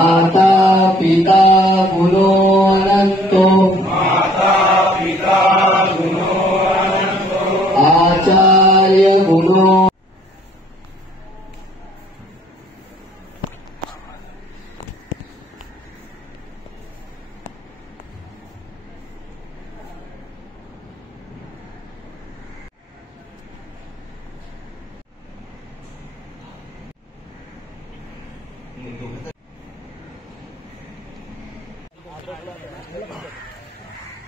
माता पिता गुणो अनंतो आचार्य गुणो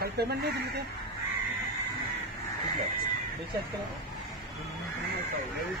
कल पेमेंट नहीं दिली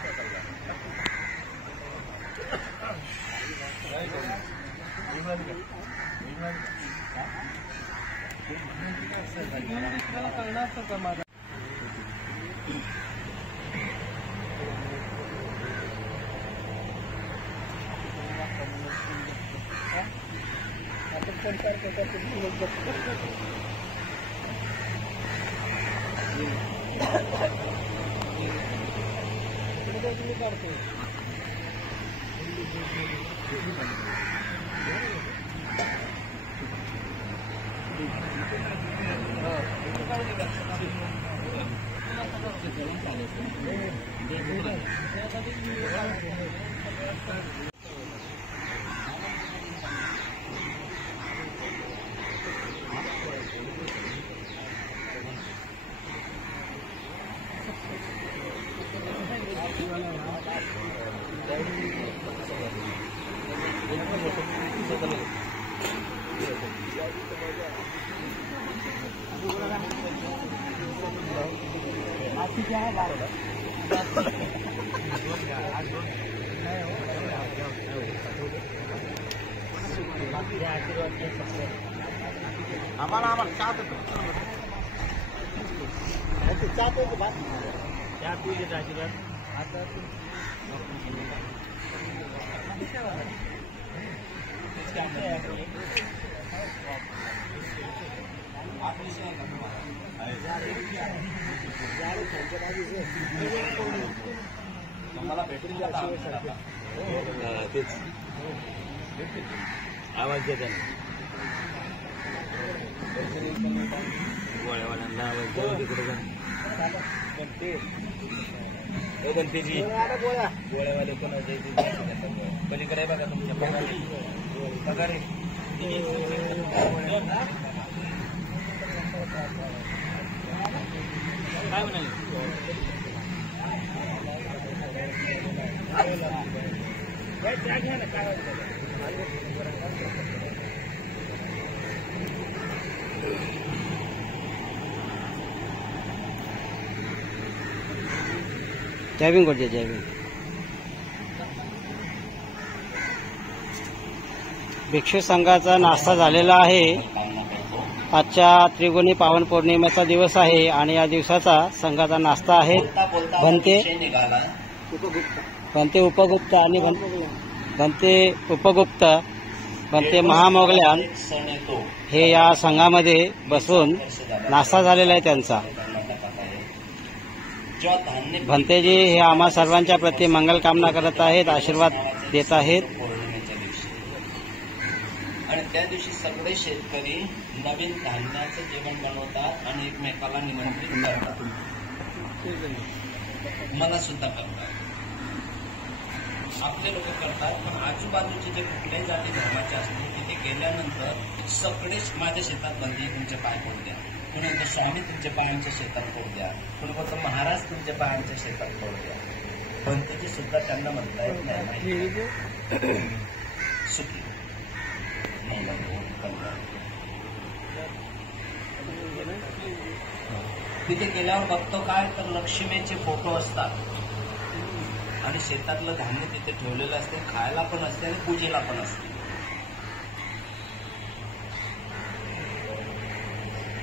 करणार आम्हाला आवाज देत गोळ्यावाल्यांना गणपतीची गोळ्यावाले पण पलीकडे बघा तुमच्या पगारे काय म्हणाले जयभीम करते जयभीम भिक्षू संघाचा नाश्ता झालेला आहे। आजच्या त्रिगुणी पावन पौर्णिमेचा दिवस आहे आणि या दिवसाचा संघाचा नाश्ता आहे भंते उपगुप्त आणि भंते उपगुप्त भंते महामोगल्यान हे या संघामध्ये बसून नाश्ता झालेला आहे त्यांचा। भंतेजी हे आम्हा सर्वांच्या प्रती मंगल कामना करत आहेत, आशीर्वाद देत आहेत। आणि त्या दिवशी सगळे शेतकरी नवीन धान्याचं जेवण बनवतात आणि एकमेकाला निमंत्रित करतात, मला सुद्धा करतात, आपले लोक करतात। पण आजूबाजूचे जे कुठल्याही जाती धर्माचे असतील तिथे गेल्यानंतर सगळेच माझ्या शेतात बंदी तुमचे पाय पडू द्या, कुणी म्हणतो स्वामी तुमच्या पायांच्या शेतात पडू द्या, कुणी म्हणतो महाराज तुमच्या पायांच्या शेतात पडू द्या। पंतजी सुद्धा त्यांना म्हणता येत नाही सुखी तिथे गेल्यावर बघतो काय तर लक्ष्मीचे फोटो असतात आणि शेतातलं धान्य तिथे ठेवलेलं असते, खायला पण असते आणि पूजेला पण असते।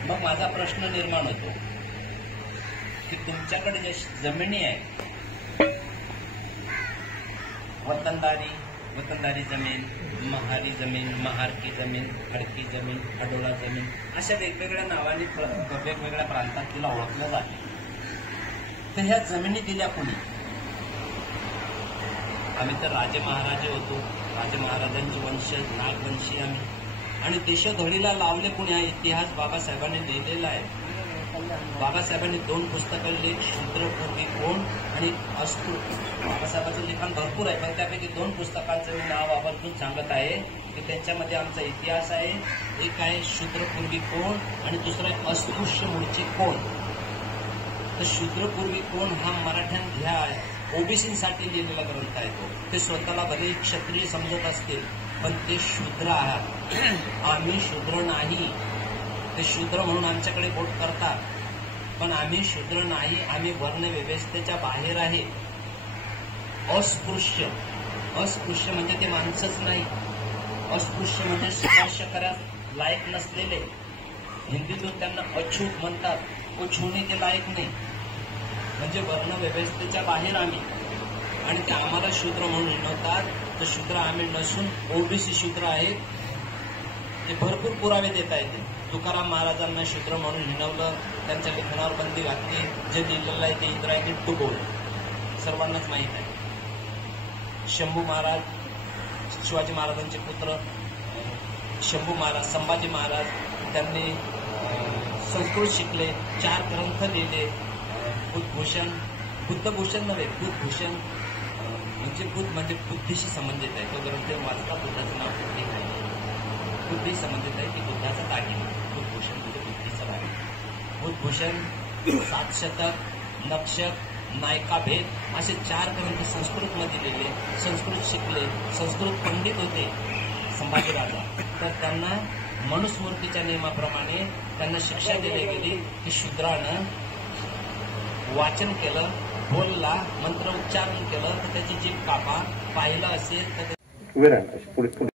मग माझा प्रश्न निर्माण होतो की तुमच्याकडे जे जमिनी आहे, वतनदारी जमीन, महारी जमीन, महारकी जमीन, खडकी जमीन, हडोला जमीन, अशा वेगवेगळ्या नावाने वेगवेगळ्या प्रांतात तिला ओळखलं जाते। तर ह्या जमिनी दिल्या कोणी? आम्ही तर राजे महाराजे होतो, राजे महाराजांचे वंशज नागवंशी आम्ही. आणि देशोधडीला लावले कुणी हा इतिहास बाबासाहेबांनी लिहिलेला आहे. बाबासाहेबांनी 2 पुस्तकं लिहिली, शूद्रपूर्वी कोण आणि अस्तु. बाबासाहेबांचं लिखाण भरपूर आहे, पण त्यापैकी 2 पुस्तकांचं मी नाव आवर्जून सांगत आहे की त्यांच्यामध्ये आमचा इतिहास आहे. एक आहे शूद्रपूर्वी कोण आणि दुसरं आहे अस्पृश्य मूळचे कोण. तर शूद्रपूर्वी कोण हा मराठ्यां ह्या ओबीसीसाठी लिहिलेला ग्रंथ आहे. ते स्वतःला भले क्षत्रिय समजत असतील, पण ते शूद्र आहात. आम्ही शूद्र नाही. ते शूद्र म्हणून आमच्याकडे बोट करतात, पण आम्ही शूद्र नाही. आम्ही वर्ण व्यवस्थेच्या बाहेर आहे. अस्पृश्य. अस्पृश्य म्हणजे ते माणसंच नाही. अस्पृश्य म्हणजे स्पर्श करायला लायक नसलेले. हिंदीतून त्यांना अछूत म्हणतात. तो छूने के लायक नाही. म्हणजे वर्ण व्यवस्थेच्या बाहेर आम्ही. आणि ते आम्हाला शूद्र म्हणून हिणवतात. तर शूद्र आम्ही नसून ओबीसी शूद्र आहेत. ते भरपूर पुरावे देता येते. तुकाराम महाराजांना शूद्र म्हणून हिणवलं, त्यांच्या लेखनावर बंदी घातली. जे लिहिलेलं आहे ते इंद्रायणी टुगोल सर्वांनाच माहीत आहे. शंभू महाराज, शिवाजी महाराजांचे पुत्र शंभू महाराज, संभाजी महाराज, त्यांनी संस्कृत शिकले, 4 ग्रंथ लिहिले. बुद्धभूषण, बुद्धभूषण नव्हे, बुद्धभूषण म्हणजे बुद्ध म्हणजे बुद्धीशी संबंधित आहे. तो ग्रंथ वाचला. बुद्धाचं नाव बुद्धी आहे. बुद्धी संबंधित आहे की बुद्धाचा दागिना. बुद्धभूषण म्हणजे बुद्धीचा दागिना. बुद्धभूषण, 7 शतक, नक्षक, नायका भेद असे 4 ग्रंथ संस्कृतमध्ये लिहिले. संस्कृत शिकले, संस्कृत पंडित होते संभाजी राजा. तर त्यांना मनुस्मृतीच्या नियमाप्रमाणे त्यांना शिक्षा दिली गेली की शूद्रानं वाचन केलं, बोलला, मंत्र उच्चारण केलं तर त्याची जीभ कापा. पाहिलं असेल तर